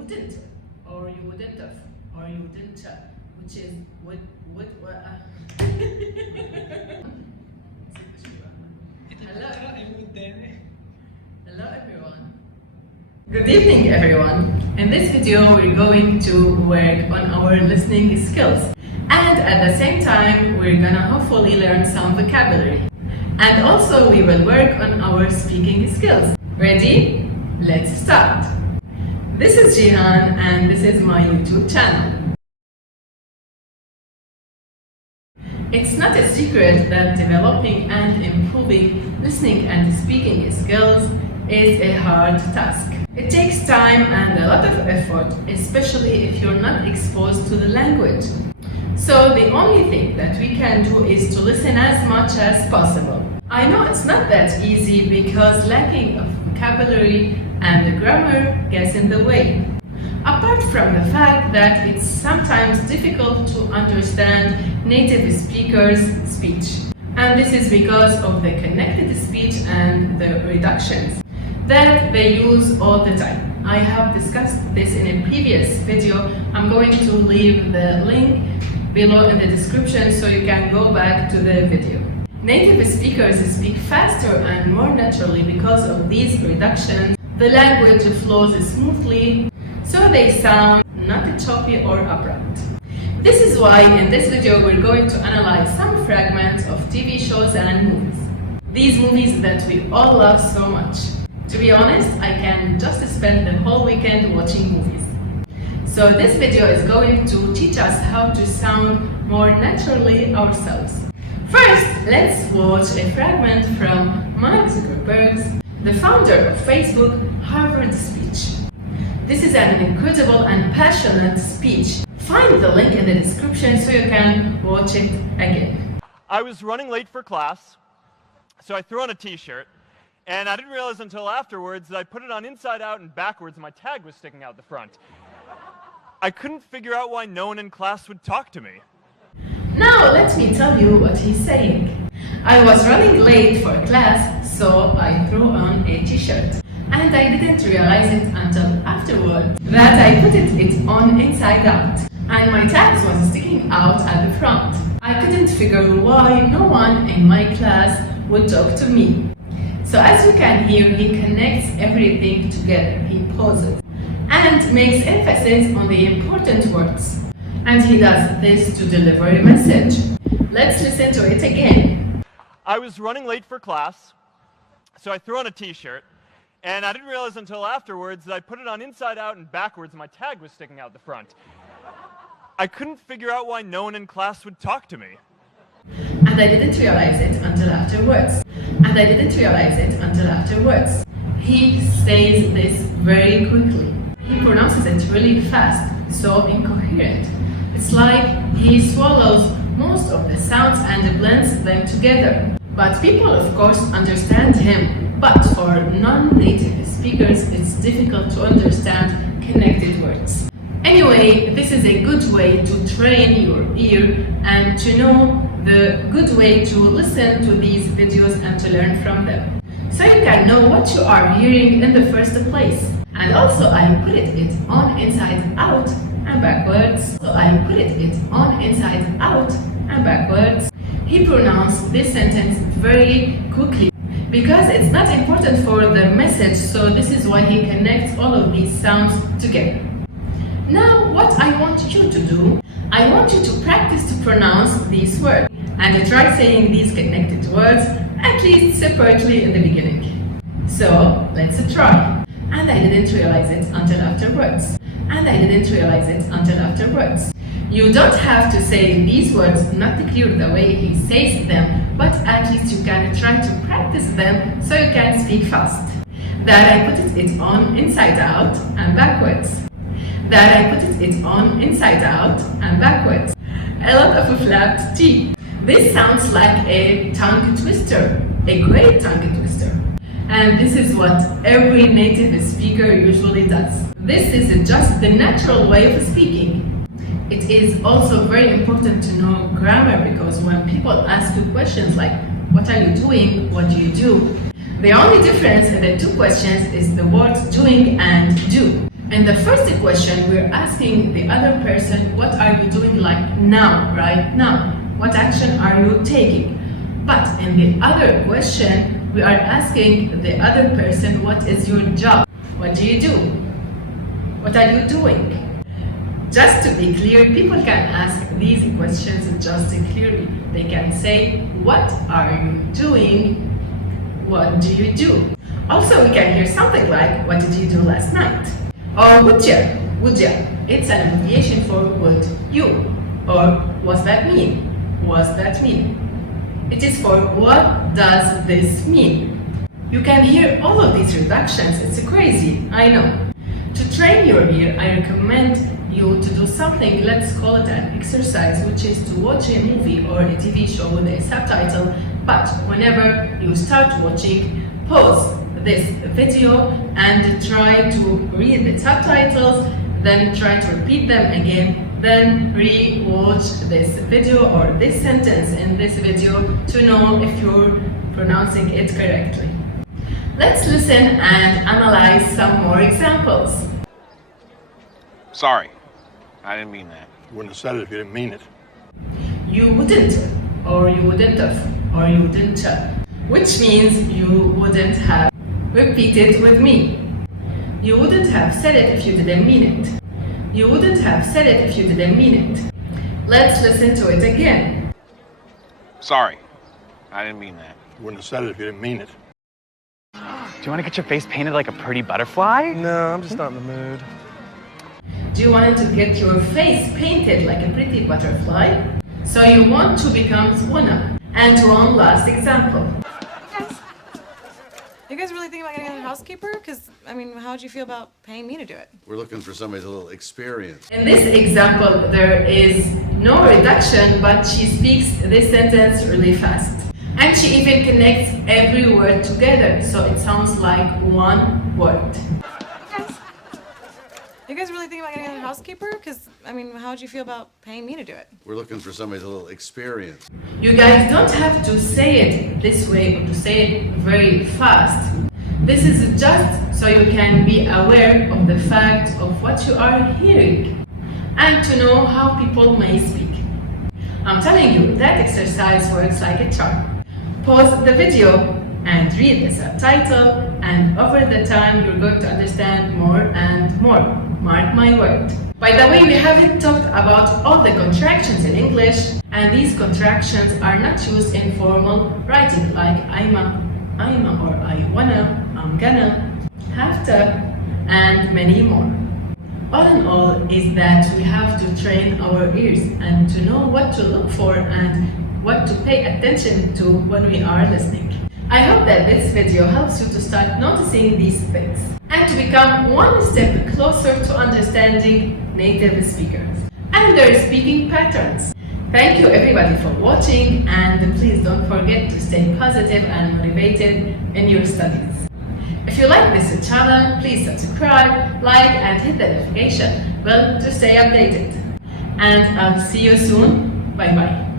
wouldn't, or you wouldn't have, or you wouldn't, which is would. Hello everyone. Good evening everyone. In this video we're going to work on our listening skills, and at the same time we're gonna hopefully learn some vocabulary, and also we will work on our speaking skills. Ready? Let's start. This is Jeihan and this is my YouTube channel. It's not a secret that developing and improving listening and speaking skills is a hard task. It takes time and a lot of effort, especially if you're not exposed to the language. So the only thing that we can do is to listen as much as possible. I know it's not that easy because lacking of vocabulary and the grammar gets in the way. Apart from the fact that it's sometimes difficult to understand native speakers' speech. And this is because of the connected speech and the reductions that they use all the time. I have discussed this in a previous video. I'm going to leave the link below in the description so you can go back to the video. Native speakers speak faster and more naturally because of these reductions. The language flows smoothly, so they sound not choppy or abrupt. This is why in this video we're going to analyze some fragments of TV shows and movies. These movies that we all love so much. To be honest, I can just spend the whole weekend watching movies. So this video is going to teach us how to sound more naturally ourselves. First, let's watch a fragment from Mark Zuckerberg's, the founder of Facebook, Harvard speech. This is an incredible and passionate speech. Find the link in the description so you can watch it again. I was running late for class, so I threw on a t-shirt, and I didn't realize until afterwards that I put it on inside out and backwards and my tag was sticking out the front. I couldn't figure out why no one in class would talk to me. Now let me tell you what he's saying. I was running late for class, so I threw on a t-shirt. And I didn't realize it until afterward that I put it on inside out. And my tags was sticking out at the front. I couldn't figure why no one in my class would talk to me. So as you can hear, he connects everything together. He pauses and makes emphasis on the important words. And he does this to deliver a message. Let's listen to it again. I was running late for class, so I threw on a t-shirt, and I didn't realize until afterwards that I put it on inside out and backwards and my tag was sticking out the front. I couldn't figure out why no one in class would talk to me. And I didn't realize it until afterwards. And I didn't realize it until afterwards. He says this very quickly. He pronounces it really fast, so incoherent. It's like he swallows most of the sounds and blends them together. But people, of course, understand him. But for non-native speakers, it's difficult to understand connected words. Anyway, this is a good way to train your ear and to know the good way to listen to these videos and to learn from them. So you can know what you are hearing in the first place. And also I put it on inside out and backwards. So I put it on inside out and backwards. He pronounced this sentence very quickly because it's not important for the message, so this is why he connects all of these sounds together. Now what I want you to do, I want you to practice to pronounce these words and to try saying these connected words at least separately in the beginning. So let's try. And I didn't realize it until afterwards. And I didn't realize it until afterwards. You don't have to say these words not clear the way he says them, but at least you can try to practice them so you can speak fast. That I put it on inside out and backwards. That I put it on inside out and backwards. A lot of flapped T. This sounds like a tongue twister, a great tongue twister. And this is what every native speaker usually does. This is just the natural way of speaking. It is also very important to know grammar because when people ask you questions like, what are you doing? What do you do? The only difference in the two questions is the words doing and do. In the first question, we're asking the other person, what are you doing like now, right now? What action are you taking? But in the other question, we are asking the other person, what is your job? What do you do? What are you doing? Just to be clear, people can ask these questions just clearly. They can say, what are you doing? What do you do? Also, we can hear something like, what did you do last night? Or would ya? It's an abbreviation for would you? Or what's that mean? What's that mean? It is for what does this mean? You can hear all of these reductions. It's crazy, I know. To train your ear, I recommend you to do something, let's call it an exercise, which is to watch a movie or a TV show with a subtitle, but whenever you start watching, pause this video and try to read the subtitles, then try to repeat them again, then re-watch this video or this sentence in this video to know if you're pronouncing it correctly. Let's listen and analyze some more examples. Sorry, I didn't mean that. You wouldn't have said it if you didn't mean it. You wouldn't, or you wouldn't have, or you wouldn't have, which means you wouldn't have. Repeat it with me. You wouldn't have said it if you didn't mean it. You wouldn't have said it if you didn't mean it. Let's listen to it again. Sorry, I didn't mean that. You wouldn't have said it if you didn't mean it. Do you want to get your face painted like a pretty butterfly? No, I'm just not in the mood. Do you want to get your face painted like a pretty butterfly? So you want to become Zwana. And one last example. You guys really think about getting a housekeeper? Because, I mean, how would you feel about paying me to do it? We're looking for somebody with a little experience. In this example, there is no reduction, but she speaks this sentence really fast. And she even connects every word together, so it sounds like one word. You guys really think about getting a housekeeper? Because, I mean, how would you feel about paying me to do it? We're looking for somebody with a little experience. You guys don't have to say it this way or to say it very fast. This is just so you can be aware of the fact of what you are hearing and to know how people may speak. I'm telling you, that exercise works like a charm. Pause the video and read the subtitle, and over the time you're going to understand more and more. Mark my word. By the way, we haven't talked about all the contractions in English, and these contractions are not used in formal writing like I'm a or I wanna, I'm gonna, have to, and many more. All in all is that we have to train our ears and to know what to look for and what to pay attention to when we are listening. I hope that this video helps you to start noticing these things and to become one step closer to understanding native speakers and their speaking patterns. Thank you everybody for watching, and please don't forget to stay positive and motivated in your studies. If you like this channel, please subscribe, like, and hit the notification bell to stay updated. And I'll see you soon. Bye bye.